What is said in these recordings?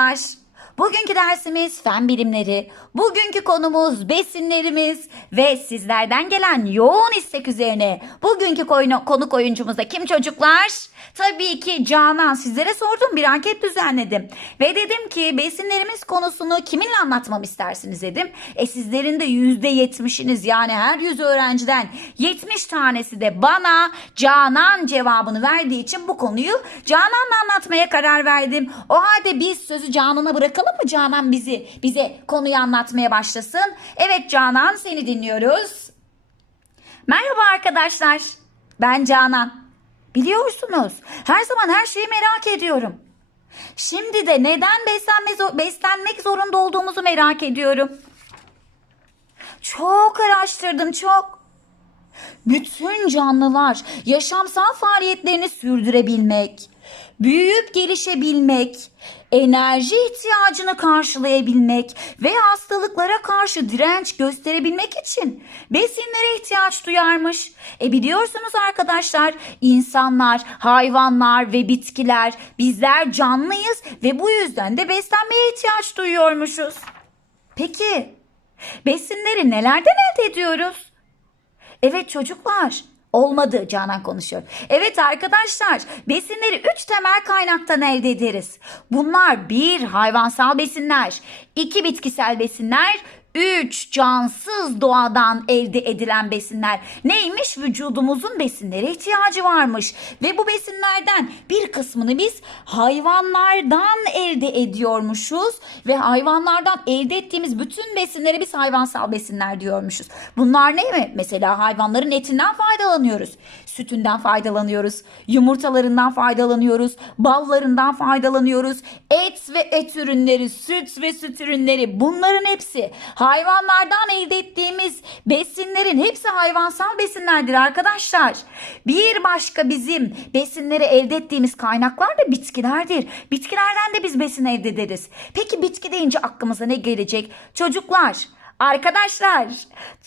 Çocuklar. Bugünkü dersimiz fen bilimleri. Bugünkü konumuz besinlerimiz ve sizlerden gelen yoğun istek üzerine. Bugünkü konuk oyuncumuz da kim çocuklar? Tabii ki Canan. Sizlere sordum bir anket düzenledim. Ve dedim ki besinlerimiz konusunu kiminle anlatmamı istersiniz dedim. E sizlerin de %70'iniz yani her 100 öğrenciden 70 tanesi de bana Canan cevabını verdiği için bu konuyu Canan'la anlatmaya karar verdim. O halde biz sözü Canan'a bırakalım mı Canan bizi bize konuyu anlatmaya başlasın? Evet Canan seni dinliyoruz. Merhaba arkadaşlar. Ben Canan. Biliyorsunuz her zaman her şeyi merak ediyorum. Şimdi de neden beslenme, beslenmek zorunda olduğumuzu merak ediyorum. Çok araştırdım çok. Bütün canlılar yaşamsal faaliyetlerini sürdürebilmek, büyüyüp gelişebilmek, enerji ihtiyacını karşılayabilmek ve hastalıklara karşı direnç gösterebilmek için besinlere ihtiyaç duyarmış. E biliyorsunuz arkadaşlar insanlar, hayvanlar ve bitkiler bizler canlıyız ve bu yüzden de beslenmeye ihtiyaç duyuyormuşuz. Peki besinleri nelerden elde ediyoruz? Evet çocuklar. Olmadı Canan konuşuyor. Evet arkadaşlar besinleri üç temel kaynaktan elde ederiz. Bunlar bir hayvansal besinler, iki bitkisel besinler, üç cansız doğadan elde edilen besinler. Neymiş? Vücudumuzun besinlere ihtiyacı varmış. Ve bu besinlerden bir kısmını biz hayvanlardan elde ediyormuşuz. Ve hayvanlardan elde ettiğimiz bütün besinlere biz hayvansal besinler diyormuşuz. Bunlar ne mi? Mesela hayvanların etinden faydalanıyoruz. Sütünden faydalanıyoruz. Yumurtalarından faydalanıyoruz. Ballarından faydalanıyoruz. Et ve et ürünleri, süt ve süt ürünleri bunların hepsi hayvanlardan elde ettiğimiz besinlerin hepsi hayvansal besinlerdir arkadaşlar. Bir başka bizim besinleri elde ettiğimiz kaynaklar da bitkilerdir. Bitkilerden de biz besin elde ederiz. Peki bitki deyince aklımıza ne gelecek? Çocuklar Arkadaşlar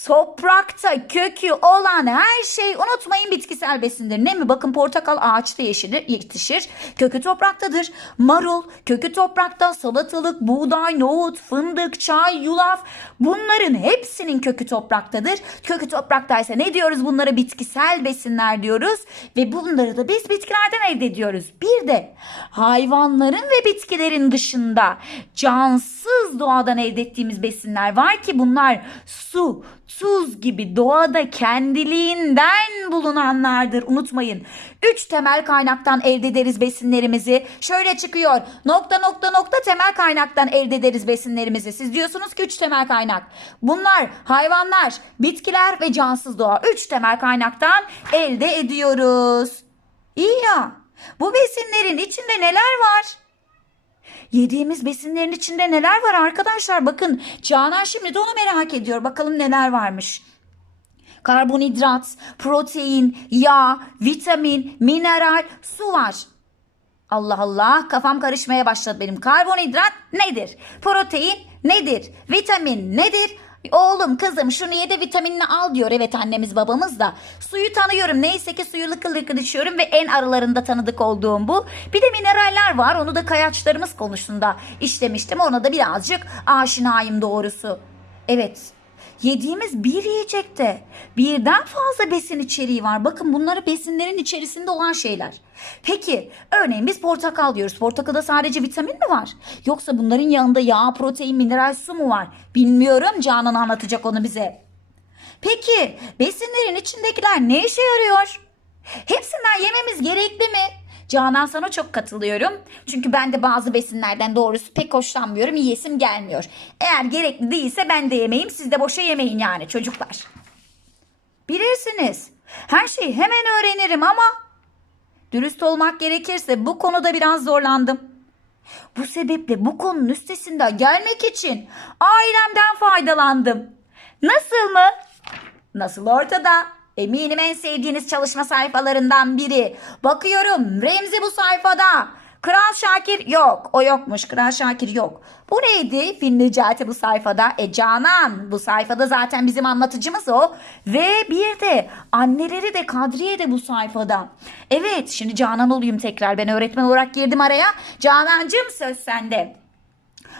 toprakta kökü olan her şey unutmayın bitkisel besindir. Ne mi? Bakın portakal ağaçta yeşilir, yetişir. Kökü topraktadır. Marul kökü toprakta. Salatalık, buğday, nohut, fındık, çay, yulaf bunların hepsinin kökü topraktadır. Kökü topraktaysa ne diyoruz? Bunlara bitkisel besinler diyoruz. Ve bunları da biz bitkilerden elde ediyoruz. Bir de hayvanların ve bitkilerin dışında cansız doğadan elde ettiğimiz besinler var ki bunlar su, tuz gibi doğada kendiliğinden bulunanlardır. Unutmayın. Üç temel kaynaktan elde ederiz besinlerimizi. Şöyle çıkıyor. Nokta nokta nokta temel kaynaktan elde ederiz besinlerimizi. Siz diyorsunuz ki üç temel kaynak. Bunlar hayvanlar, bitkiler ve cansız doğa. Üç temel kaynaktan elde ediyoruz. İyi ya. Bu besinlerin içinde neler var? Yediğimiz besinlerin içinde neler var arkadaşlar? Bakın Canan şimdi de onu merak ediyor. Bakalım neler varmış. Karbonhidrat, protein, yağ, vitamin, mineral, su var. Allah Allah kafam karışmaya başladı benim. Karbonhidrat nedir? Protein nedir? Vitamin nedir? Oğlum kızım şunu ye de vitaminini al diyor. Evet annemiz babamız da. Suyu tanıyorum. Neyse ki suyu lıkır lıkır içiyorum ve en aralarında tanıdık olduğum bu. Bir de mineraller var. Onu da kayaçlarımız konusunda işlemiştim. Ona da birazcık aşinayım doğrusu. Evet Yediğimiz bir yiyecekte birden fazla besin içeriği var. Bakın bunları besinlerin içerisinde olan şeyler. Peki örneğin biz portakal diyoruz. Portakalda sadece vitamin mi var? Yoksa bunların yanında yağ, protein, mineral su mu var? Bilmiyorum Canan anlatacak onu bize. Peki besinlerin içindekiler ne işe yarıyor? Hepsinden yememiz gerekli mi? Canan sana çok katılıyorum. Çünkü ben de bazı besinlerden doğrusu pek hoşlanmıyorum. Yiyesim gelmiyor. Eğer gerekli değilse ben de yemeyeyim. Siz de boşa yemeyin yani çocuklar. Bilirsiniz. Her şeyi hemen öğrenirim ama dürüst olmak gerekirse bu konuda biraz zorlandım. Bu sebeple bu konunun üstesinden gelmek için ailemden faydalandım. Nasıl mı? Nasıl ortada? Eminim en sevdiğiniz çalışma sayfalarından biri. Bakıyorum Remzi bu sayfada. Kral Şakir yok. O yokmuş. Kral Şakir yok. Bu neydi? Fil Necati bu sayfada. E Canan bu sayfada zaten bizim anlatıcımız o. Ve bir de anneleri de Kadriye de bu sayfada. Evet şimdi Canan olayım tekrar. Ben öğretmen olarak girdim araya. Canancığım söz sende.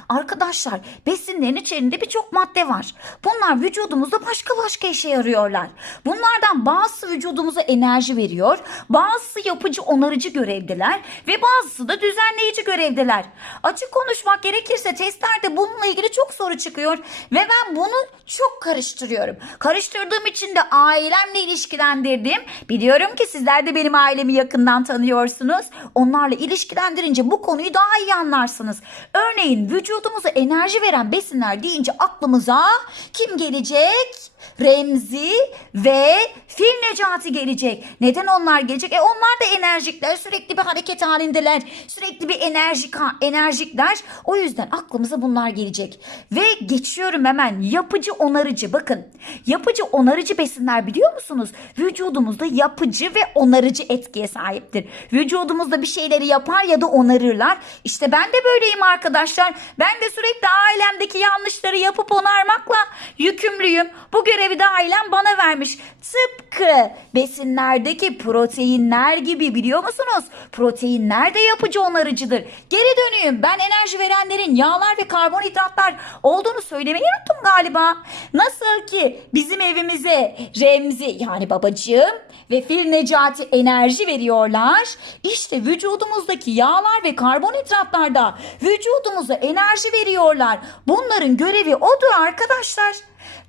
Arkadaşlar besinlerin içerisinde birçok madde var. Bunlar vücudumuzda başka başka işe yarıyorlar. Bunlardan bazısı vücudumuza enerji veriyor, bazısı yapıcı onarıcı görevdeler ve bazısı da düzenleyici görevdeler. Açık konuşmak gerekirse testlerde bununla ilgili çok soru çıkıyor ve ben bunu çok karıştırıyorum. Karıştırdığım için de ailemle ilişkilendirdim. Biliyorum ki sizler de benim ailemi yakından tanıyorsunuz. Onlarla ilişkilendirince bu konuyu daha iyi anlarsınız. Örneğin vücudumuza enerji veren besinler deyince aklımıza kim gelecek? Remzi ve Fil Necati gelecek. Neden onlar gelecek? E onlar da enerjikler. Sürekli bir hareket halindeler. Sürekli bir enerjik enerjikler. O yüzden aklımıza bunlar gelecek. Ve geçiyorum hemen yapıcı onarıcı. Bakın yapıcı onarıcı besinler biliyor musunuz? Vücudumuzda yapıcı ve onarıcı etkiye sahiptir. Vücudumuzda bir şeyleri yapar ya da onarırlar. İşte ben de böyleyim arkadaşlar. Ben de sürekli ailemdeki yanlışları yapıp onarmakla yükümlüyüm. Bu görevi de ailem bana vermiş. Tıpkı besinlerdeki proteinler gibi biliyor musunuz? Proteinler de yapıcı onarıcıdır. Geri döneyim. Ben enerji verenlerin yağlar ve karbonhidratlar olduğunu söylemeyi unuttum galiba. Nasıl ki bizim evimize Remzi yani babacığım ve Fil Necati enerji veriyorlar. İşte vücudumuzdaki yağlar ve karbonhidratlar da vücudumuza enerji veriyorlar. Bunların görevi odur arkadaşlar.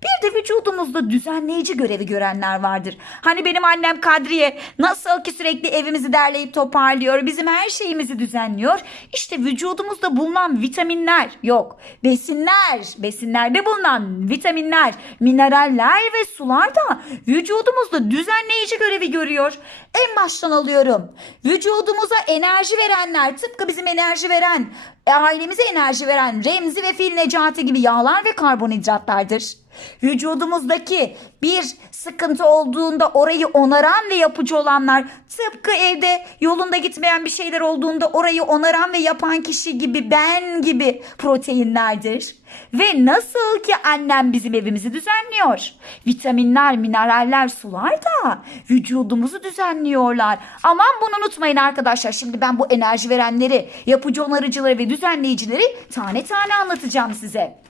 Bir de vücudumuzda düzenleyici görevi görenler vardır. Hani benim annem Kadriye nasıl ki sürekli evimizi derleyip toparlıyor, bizim her şeyimizi düzenliyor. İşte vücudumuzda bulunan vitaminler yok. Besinler, besinlerde bulunan vitaminler, mineraller ve sular da vücudumuzda düzenleyici görevi görüyor. En baştan alıyorum. Vücudumuza enerji verenler tıpkı bizim enerji veren, e, ailemize enerji veren Remzi ve Fil Necati gibi yağlar ve karbonhidratlardır. Vücudumuzdaki bir sıkıntı olduğunda orayı onaran ve yapıcı olanlar tıpkı evde yolunda gitmeyen bir şeyler olduğunda orayı onaran ve yapan kişi gibi ben gibi proteinlerdir. Ve nasıl ki annem bizim evimizi düzenliyor. Vitaminler, mineraller, sular da vücudumuzu düzenliyorlar. Aman bunu unutmayın arkadaşlar. Şimdi ben bu enerji verenleri, yapıcı onarıcıları ve düzenleyicileri tane tane anlatacağım size.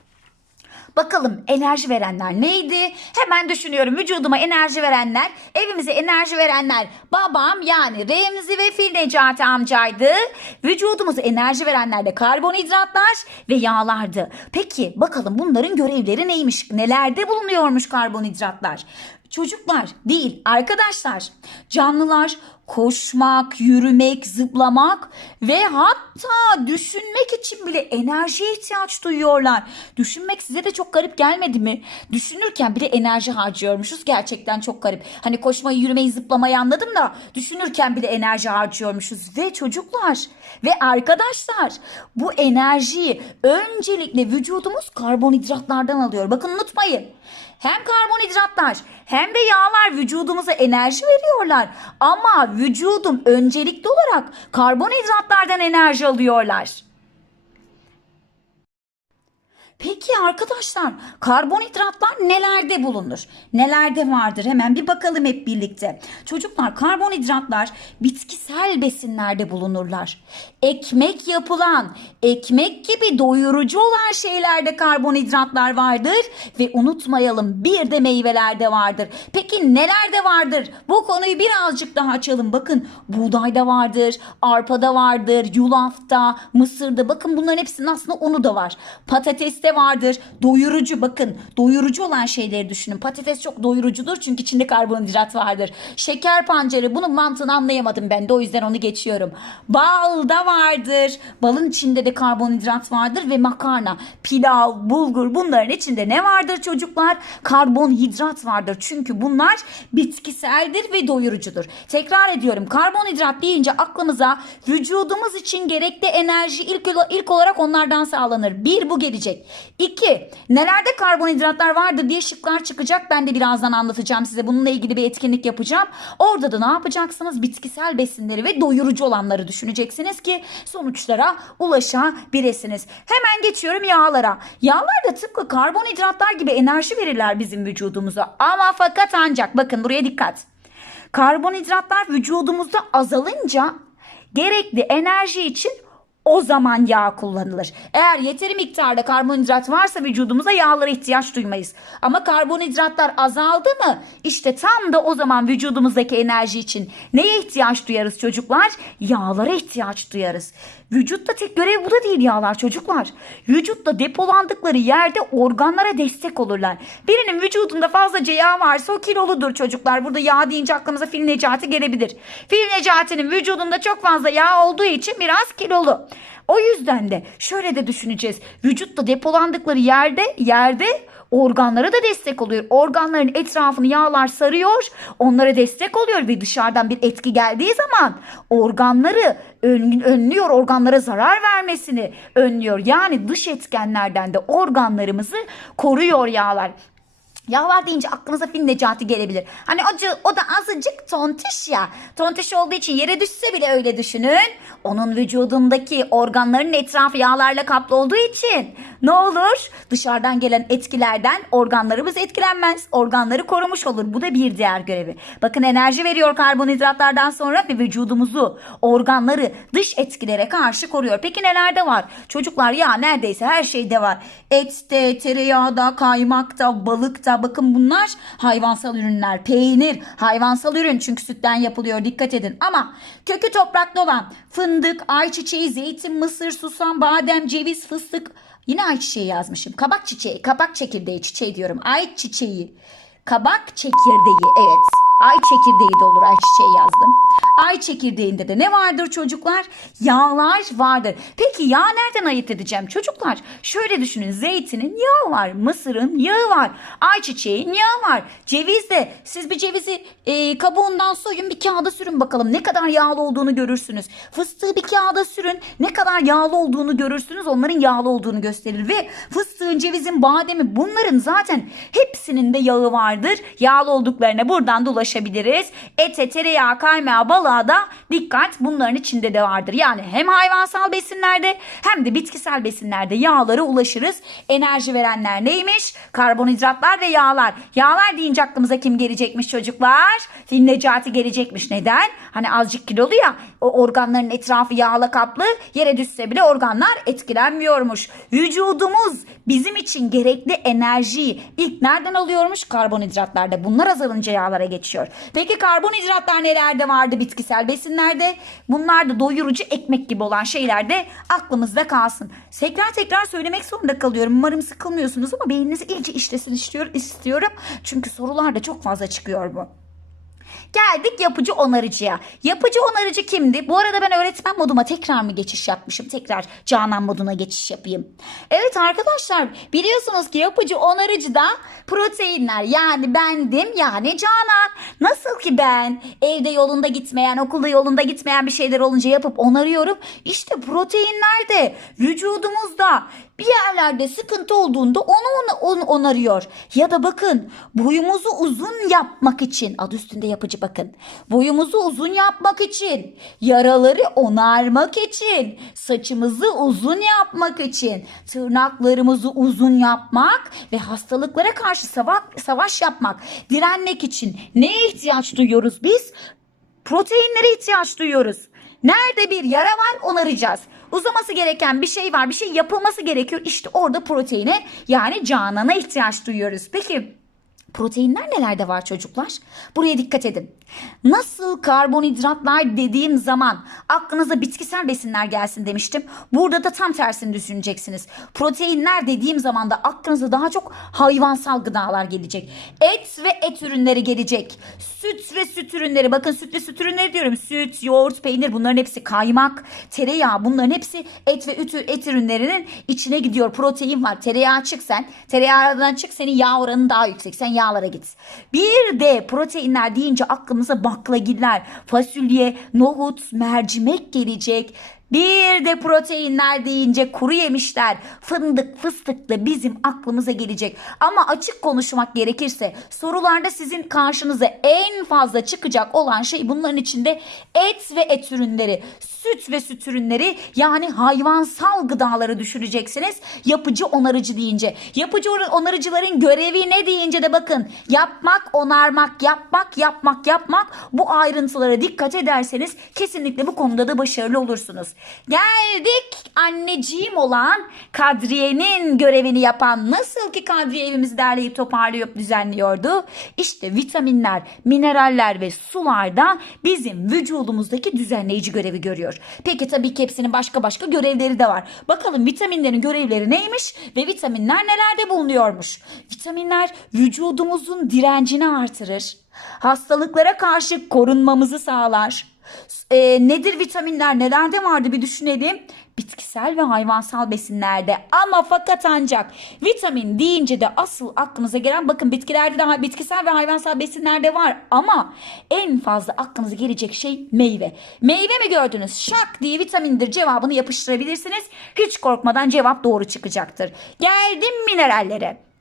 Bakalım enerji verenler neydi? Hemen düşünüyorum vücuduma enerji verenler, evimize enerji verenler babam yani Remzi ve Fil Necati amcaydı. Vücudumuza enerji verenler de karbonhidratlar ve yağlardı. Peki bakalım bunların görevleri neymiş? Nelerde bulunuyormuş karbonhidratlar? Çocuklar değil arkadaşlar. Canlılar koşmak, yürümek, zıplamak ve hatta düşünmek için bile enerjiye ihtiyaç duyuyorlar. Düşünmek size de çok garip gelmedi mi? Düşünürken bile enerji harcıyormuşuz. Gerçekten çok garip. Hani koşmayı, yürümeyi, zıplamayı anladım da düşünürken bile enerji harcıyormuşuz. Ve çocuklar ve arkadaşlar bu enerjiyi öncelikle vücudumuz karbonhidratlardan alıyor. Bakın unutmayın. Hem karbonhidratlar hem de yağlar vücudumuza enerji veriyorlar. Ama vücudum öncelikli olarak karbonhidratlardan enerji alıyorlar. Peki arkadaşlar karbonhidratlar nelerde bulunur? Nelerde vardır? Hemen bir bakalım hep birlikte. Çocuklar karbonhidratlar bitkisel besinlerde bulunurlar. Ekmek yapılan, ekmek gibi doyurucu olan şeylerde karbonhidratlar vardır ve unutmayalım bir de meyvelerde vardır. Peki nelerde vardır? Bu konuyu birazcık daha açalım. Bakın buğdayda vardır, arpada vardır, yulafta, mısırda. Bakın bunların hepsinin aslında unu da var. Patateste vardır. Doyurucu bakın. Doyurucu olan şeyleri düşünün. Patates çok doyurucudur çünkü içinde karbonhidrat vardır. Şeker pancarı bunun mantığını anlayamadım ben de o yüzden onu geçiyorum. Bal da vardır. Balın içinde de karbonhidrat vardır ve makarna, pilav, bulgur bunların içinde ne vardır çocuklar? Karbonhidrat vardır. Çünkü bunlar bitkiseldir ve doyurucudur. Tekrar ediyorum. Karbonhidrat deyince aklımıza vücudumuz için gerekli enerji ilk, ilk olarak onlardan sağlanır. Bir bu gelecek. İki, nelerde karbonhidratlar vardır diye şıklar çıkacak. Ben de birazdan anlatacağım size. Bununla ilgili bir etkinlik yapacağım. Orada da ne yapacaksınız? Bitkisel besinleri ve doyurucu olanları düşüneceksiniz ki sonuçlara ulaşabilirsiniz. Hemen geçiyorum yağlara. Yağlar da tıpkı karbonhidratlar gibi enerji verirler bizim vücudumuza. Ama fakat ancak bakın buraya dikkat. Karbonhidratlar vücudumuzda azalınca gerekli enerji için o zaman yağ kullanılır. Eğer yeteri miktarda karbonhidrat varsa vücudumuza yağlara ihtiyaç duymayız. Ama karbonhidratlar azaldı mı? İşte tam da o zaman vücudumuzdaki enerji için neye ihtiyaç duyarız çocuklar? Yağlara ihtiyaç duyarız. Vücutta tek görev bu da değil yağlar çocuklar. Vücutta depolandıkları yerde organlara destek olurlar. Birinin vücudunda fazlaca yağ varsa o kiloludur çocuklar. Burada yağ deyince aklımıza Fil Necati gelebilir. Fil Necati'nin vücudunda çok fazla yağ olduğu için biraz kilolu. O yüzden de şöyle de düşüneceğiz. Vücutta depolandıkları yerde yerde organlara da destek oluyor. Organların etrafını yağlar sarıyor, onlara destek oluyor ve dışarıdan bir etki geldiği zaman organları ön- önlüyor, organlara zarar vermesini önlüyor. Yani dış etkenlerden de organlarımızı koruyor yağlar. Yağlar deyince aklınıza Fil Necati gelebilir. Hani acı, o da azıcık tontiş ya. Tontiş olduğu için yere düşse bile öyle düşünün. Onun vücudundaki organların etrafı yağlarla kaplı olduğu için ne olur? Dışarıdan gelen etkilerden organlarımız etkilenmez. Organları korumuş olur. Bu da bir diğer görevi. Bakın enerji veriyor karbonhidratlardan sonra ve vücudumuzu, organları dış etkilere karşı koruyor. Peki nelerde var? Çocuklar ya neredeyse her şeyde var. Ette, tereyağda, kaymakta, balıkta. Bakın bunlar hayvansal ürünler. Peynir, hayvansal ürün çünkü sütten yapılıyor. Dikkat edin. Ama kökü toprakta olan fındık, ayçiçeği, zeytin, mısır, susam, badem, ceviz, fıstık. Yine ayçiçeği yazmışım. Kabak çiçeği, kabak çekirdeği çiçeği diyorum. Ayçiçeği. Kabak çekirdeği evet. Ay çekirdeği de olur ayçiçeği yazdım. Ay çekirdeğinde de ne vardır çocuklar? Yağlar vardır. Peki yağ nereden ayırt edeceğim çocuklar? Şöyle düşünün zeytinin yağı var. Mısırın yağı var. Ayçiçeğin yağı var. Ceviz de siz bir cevizi e, kabuğundan soyun bir kağıda sürün bakalım. Ne kadar yağlı olduğunu görürsünüz. Fıstığı bir kağıda sürün. Ne kadar yağlı olduğunu görürsünüz. Onların yağlı olduğunu gösterir. Ve fıstığın, cevizin, bademi bunların zaten hepsinin de yağı vardır. Yağlı olduklarına buradan da ulaşabiliriz. Ete, tereyağı, kaymağı, balığa da dikkat bunların içinde de vardır. Yani hem hayvansal besinlerde hem de bitkisel besinlerde yağlara ulaşırız. Enerji verenler neymiş? Karbonhidratlar ve yağlar. Yağlar deyince aklımıza kim gelecekmiş çocuklar? Fil Necati gelecekmiş. Neden? Hani azıcık kilolu ya o organların etrafı yağla kaplı yere düşse bile organlar etkilenmiyormuş. Vücudumuz bizim için gerekli enerjiyi ilk nereden alıyormuş? Karbonhidratlarda. Bunlar azalınca yağlara geçiyor. Peki karbonhidratlar nelerde vardı bitkisel besinlerde? Bunlar da doyurucu ekmek gibi olan şeyler de aklımızda kalsın. Tekrar tekrar söylemek zorunda kalıyorum. Umarım sıkılmıyorsunuz ama beyniniz iyice işlesin istiyor, istiyorum. Çünkü sorularda çok fazla çıkıyor bu. Geldik yapıcı onarıcıya. Yapıcı onarıcı kimdi? Bu arada ben öğretmen moduma tekrar mı geçiş yapmışım? Tekrar Canan moduna geçiş yapayım. Evet arkadaşlar biliyorsunuz ki yapıcı onarıcı da proteinler. Yani bendim yani Canan. Nasıl ki ben evde yolunda gitmeyen, okulda yolunda gitmeyen bir şeyler olunca yapıp onarıyorum. İşte proteinler de vücudumuzda bir yerlerde sıkıntı olduğunda onu, onu, onu onarıyor. Ya da bakın boyumuzu uzun yapmak için adı üstünde yapıcı bakın. Boyumuzu uzun yapmak için, yaraları onarmak için, saçımızı uzun yapmak için, tırnaklarımızı uzun yapmak ve hastalıklara karşı savaş, savaş yapmak, direnmek için neye ihtiyaç duyuyoruz biz? Proteinlere ihtiyaç duyuyoruz. Nerede bir yara var onaracağız. Uzaması gereken bir şey var, bir şey yapılması gerekiyor. İşte orada proteine yani canana ihtiyaç duyuyoruz. Peki proteinler nelerde var çocuklar? Buraya dikkat edin. Nasıl karbonhidratlar dediğim zaman aklınıza bitkisel besinler gelsin demiştim. Burada da tam tersini düşüneceksiniz. Proteinler dediğim zaman da aklınıza daha çok hayvansal gıdalar gelecek. Et ve et ürünleri gelecek. Süt ve süt ürünleri. Bakın süt ve süt ürünleri diyorum. Süt, yoğurt, peynir bunların hepsi kaymak, tereyağı bunların hepsi et ve et, ürünlerinin içine gidiyor. Protein var. Tereyağı çık sen. Tereyağından çık senin yağ oranı daha yüksek. Sen yağlara git. Bir de proteinler deyince aklımıza baklagiller, fasulye, nohut, mercimek gelecek. Bir de proteinler deyince kuru yemişler, fındık, fıstıklı bizim aklımıza gelecek. Ama açık konuşmak gerekirse sorularda sizin karşınıza en fazla çıkacak olan şey bunların içinde et ve et ürünleri, süt ve süt ürünleri yani hayvansal gıdaları düşüneceksiniz. Yapıcı onarıcı deyince. Yapıcı onarıcıların görevi ne deyince de bakın yapmak, onarmak, yapmak, yapmak, yapmak bu ayrıntılara dikkat ederseniz kesinlikle bu konuda da başarılı olursunuz. Geldik anneciğim olan Kadriye'nin görevini yapan nasıl ki Kadriye evimizi derleyip toparlayıp düzenliyordu. İşte vitaminler, mineraller ve sularda bizim vücudumuzdaki düzenleyici görevi görüyor. Peki tabii ki hepsinin başka başka görevleri de var. Bakalım vitaminlerin görevleri neymiş ve vitaminler nelerde bulunuyormuş? Vitaminler vücudumuzun direncini artırır. Hastalıklara karşı korunmamızı sağlar. E, nedir vitaminler? Nelerde vardı bir düşünelim. Bitkisel ve hayvansal besinlerde ama fakat ancak vitamin deyince de asıl aklınıza gelen bakın bitkilerde de bitkisel ve hayvansal besinlerde var ama en fazla aklınıza gelecek şey meyve. Meyve mi gördünüz? Şak diye vitamindir cevabını yapıştırabilirsiniz. Hiç korkmadan cevap doğru çıkacaktır. Geldim minerallere.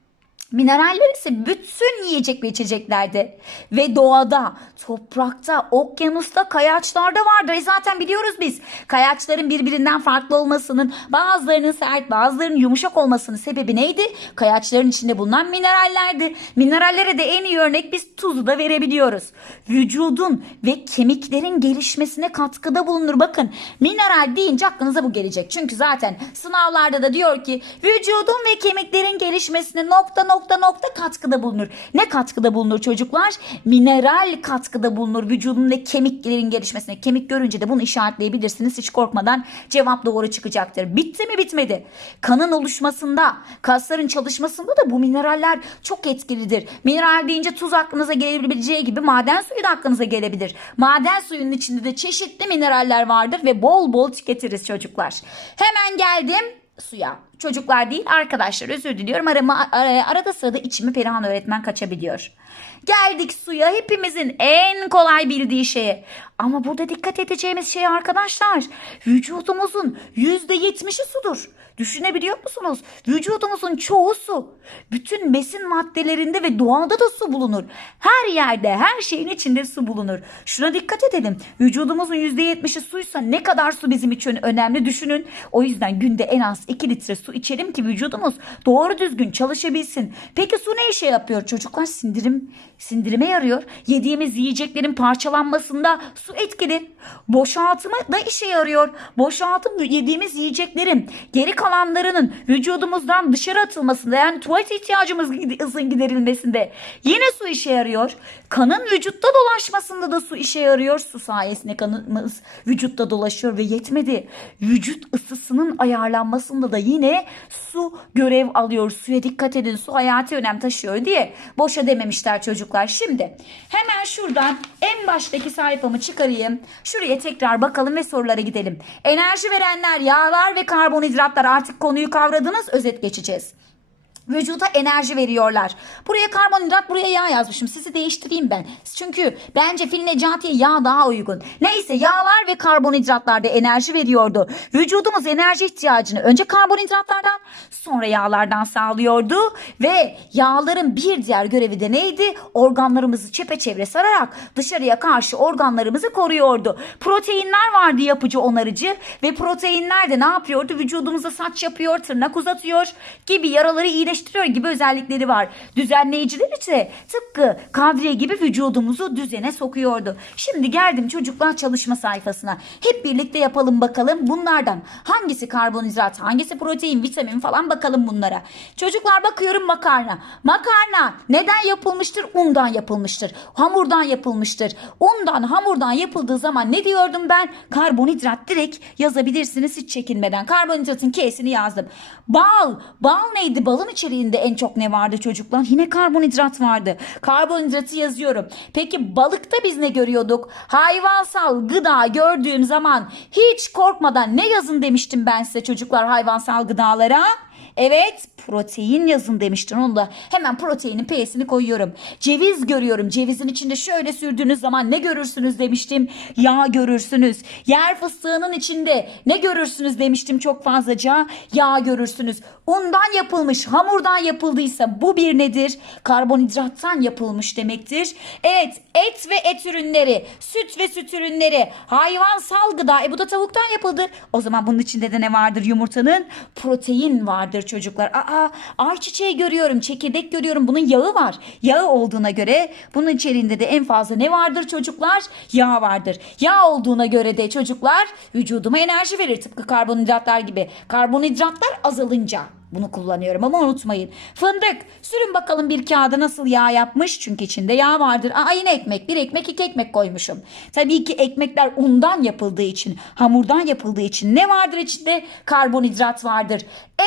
Mineraller ise bütün yiyecek ve içeceklerde ve doğada, toprakta, okyanusta, kayaçlarda vardır. E zaten biliyoruz biz. Kayaçların birbirinden farklı olmasının, bazılarının sert, bazılarının yumuşak olmasının sebebi neydi? Kayaçların içinde bulunan minerallerdi. Minerallere de en iyi örnek biz tuzu da verebiliyoruz. Vücudun ve kemiklerin gelişmesine katkıda bulunur. Bakın mineral deyince aklınıza bu gelecek. Çünkü zaten sınavlarda da diyor ki vücudun ve kemiklerin gelişmesine nokta nokta nokta nokta katkıda bulunur. Ne katkıda bulunur çocuklar? Mineral katkıda bulunur vücudun ve kemiklerin gelişmesine. Kemik görünce de bunu işaretleyebilirsiniz. Hiç korkmadan cevap doğru çıkacaktır. Bitti mi bitmedi. Kanın oluşmasında, kasların çalışmasında da bu mineraller çok etkilidir. Mineral deyince tuz aklınıza gelebileceği gibi maden suyu da aklınıza gelebilir. Maden suyunun içinde de çeşitli mineraller vardır ve bol bol tüketiriz çocuklar. Hemen geldim suya. Çocuklar değil arkadaşlar özür diliyorum. Arama, arada sırada içimi Perihan öğretmen kaçabiliyor. Geldik suya hepimizin en kolay bildiği şeye. Ama burada dikkat edeceğimiz şey arkadaşlar vücudumuzun yüzde yetmişi sudur. Düşünebiliyor musunuz? Vücudumuzun çoğu su. Bütün besin maddelerinde ve doğada da su bulunur. Her yerde, her şeyin içinde su bulunur. Şuna dikkat edelim. Vücudumuzun %70'i suysa ne kadar su bizim için önemli düşünün. O yüzden günde en az 2 litre su içelim ki vücudumuz doğru düzgün çalışabilsin. Peki su ne işe yapıyor çocuklar? Sindirim sindirime yarıyor. Yediğimiz yiyeceklerin parçalanmasında su etkili. Boşaltımı da işe yarıyor. Boşaltım yediğimiz yiyeceklerin geri kalanlarının vücudumuzdan dışarı atılmasında yani tuvalet ihtiyacımızın giderilmesinde yine su işe yarıyor. Kanın vücutta dolaşmasında da su işe yarıyor. Su sayesinde kanımız vücutta dolaşıyor ve yetmedi. Vücut ısısının ayarlanmasında da yine su görev alıyor. Suya dikkat edin. Su hayati önem taşıyor diye boşa dememişler çocuklar. Şimdi hemen şuradan en baştaki sayfamı çıkarayım. Şuraya tekrar bakalım ve sorulara gidelim. Enerji verenler yağlar ve karbonhidratlar artık konuyu kavradınız özet geçeceğiz. Vücuda enerji veriyorlar. Buraya karbonhidrat, buraya yağ yazmışım. Sizi değiştireyim ben. Çünkü bence fil necatiye yağ daha uygun. Neyse yağlar ve karbonhidratlar da enerji veriyordu. Vücudumuz enerji ihtiyacını önce karbonhidratlardan sonra yağlardan sağlıyordu. Ve yağların bir diğer görevi de neydi? Organlarımızı çepeçevre sararak dışarıya karşı organlarımızı koruyordu. Proteinler vardı yapıcı onarıcı ve proteinler de ne yapıyordu? Vücudumuza saç yapıyor, tırnak uzatıyor gibi yaraları iyileştiriyor iyileştiriyor gibi özellikleri var. Düzenleyiciler ise tıpkı kadriye gibi vücudumuzu düzene sokuyordu. Şimdi geldim çocuklar çalışma sayfasına. Hep birlikte yapalım bakalım bunlardan hangisi karbonhidrat, hangisi protein, vitamin falan bakalım bunlara. Çocuklar bakıyorum makarna. Makarna neden yapılmıştır? Undan yapılmıştır. Hamurdan yapılmıştır. Undan, hamurdan yapıldığı zaman ne diyordum ben? Karbonhidrat direkt yazabilirsiniz hiç çekinmeden. Karbonhidratın K'sini yazdım. Bal. Bal neydi? Balın içi içeriğinde en çok ne vardı çocuklar? Yine karbonhidrat vardı. Karbonhidratı yazıyorum. Peki balıkta biz ne görüyorduk? Hayvansal gıda gördüğüm zaman hiç korkmadan ne yazın demiştim ben size çocuklar hayvansal gıdalara? Evet protein yazın demiştin onu da hemen proteinin P'sini koyuyorum. Ceviz görüyorum cevizin içinde şöyle sürdüğünüz zaman ne görürsünüz demiştim. Yağ görürsünüz. Yer fıstığının içinde ne görürsünüz demiştim çok fazlaca. Yağ görürsünüz. Undan yapılmış hamurdan yapıldıysa bu bir nedir? Karbonhidrattan yapılmış demektir. Evet et ve et ürünleri, süt ve süt ürünleri, hayvansal gıda. E bu da tavuktan yapıldı. O zaman bunun içinde de ne vardır yumurtanın? Protein vardır çocuklar. Aa ayçiçeği görüyorum, çekirdek görüyorum. Bunun yağı var. Yağı olduğuna göre bunun içeriğinde de en fazla ne vardır çocuklar? Yağ vardır. Yağ olduğuna göre de çocuklar vücuduma enerji verir. Tıpkı karbonhidratlar gibi. Karbonhidratlar azalınca bunu kullanıyorum ama unutmayın. Fındık sürün bakalım bir kağıda nasıl yağ yapmış. Çünkü içinde yağ vardır. Aa yine ekmek. Bir ekmek iki ekmek koymuşum. Tabii ki ekmekler undan yapıldığı için, hamurdan yapıldığı için ne vardır içinde? Karbonhidrat vardır.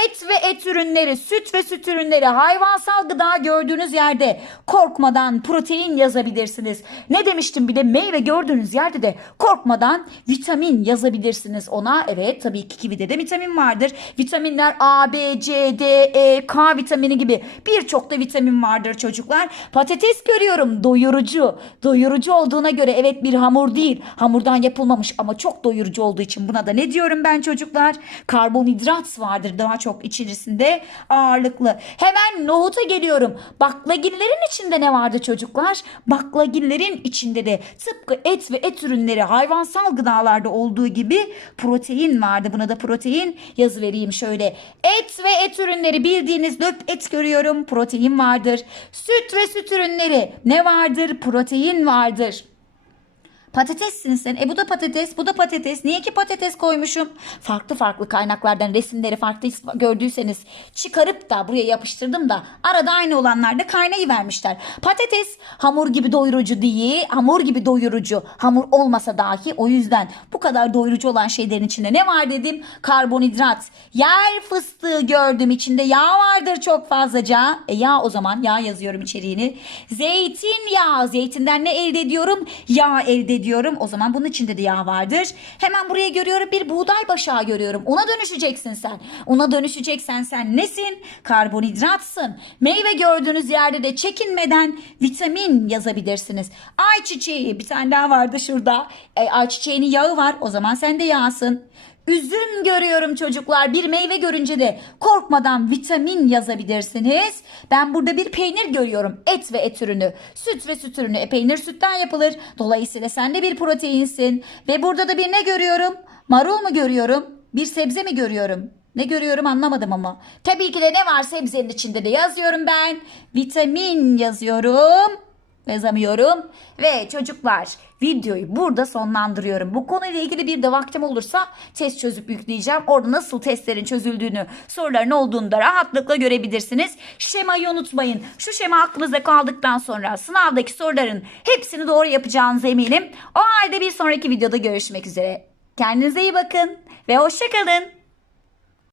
Et ve et ürünleri, süt ve süt ürünleri, hayvansal gıda gördüğünüz yerde korkmadan protein yazabilirsiniz. Ne demiştim bir de meyve gördüğünüz yerde de korkmadan vitamin yazabilirsiniz ona. Evet tabii ki kivide de vitamin vardır. Vitaminler A, B, C, D, E, K vitamini gibi birçok da vitamin vardır çocuklar. Patates görüyorum doyurucu. Doyurucu olduğuna göre evet bir hamur değil. Hamurdan yapılmamış ama çok doyurucu olduğu için buna da ne diyorum ben çocuklar? Karbonhidrat vardır daha çok içerisinde ağırlıklı. Hemen nohuta geliyorum. Baklagillerin içinde ne vardı çocuklar? Baklagillerin içinde de tıpkı et ve et ürünleri hayvansal gıdalarda olduğu gibi protein vardı. Buna da protein yazı vereyim şöyle. Et ve et ürünleri bildiğiniz löp et görüyorum. Protein vardır. Süt ve süt ürünleri ne vardır? Protein vardır. Patatessin sen. E bu da patates, bu da patates. Niye ki patates koymuşum? Farklı farklı kaynaklardan resimleri farklı gördüyseniz çıkarıp da buraya yapıştırdım da arada aynı olanlar da kaynayı vermişler. Patates hamur gibi doyurucu değil, hamur gibi doyurucu. Hamur olmasa dahi o yüzden bu kadar doyurucu olan şeylerin içinde ne var dedim? Karbonhidrat. Yer fıstığı gördüm içinde yağ vardır çok fazlaca. E yağ o zaman yağ yazıyorum içeriğini. Zeytinyağı. Zeytinden ne elde ediyorum? Yağ elde ediyorum. O zaman bunun içinde de yağ vardır. Hemen buraya görüyorum bir buğday başağı görüyorum. Ona dönüşeceksin sen. Ona dönüşeceksen sen nesin? Karbonhidratsın. Meyve gördüğünüz yerde de çekinmeden vitamin yazabilirsiniz. Ayçiçeği bir tane daha vardı şurada. E, ayçiçeğinin yağı var. O zaman sen de yağsın. Üzüm görüyorum çocuklar. Bir meyve görünce de korkmadan vitamin yazabilirsiniz. Ben burada bir peynir görüyorum. Et ve et ürünü. Süt ve süt ürünü. E, peynir sütten yapılır. Dolayısıyla sen de bir proteinsin. Ve burada da bir ne görüyorum? Marul mu görüyorum? Bir sebze mi görüyorum? Ne görüyorum anlamadım ama. Tabii ki de ne var sebzenin içinde de yazıyorum ben. Vitamin yazıyorum yazamıyorum. Ve çocuklar videoyu burada sonlandırıyorum. Bu konuyla ilgili bir de vaktim olursa test çözüp yükleyeceğim. Orada nasıl testlerin çözüldüğünü, soruların olduğunu da rahatlıkla görebilirsiniz. Şemayı unutmayın. Şu şema aklınızda kaldıktan sonra sınavdaki soruların hepsini doğru yapacağınıza eminim. O halde bir sonraki videoda görüşmek üzere. Kendinize iyi bakın ve hoşçakalın.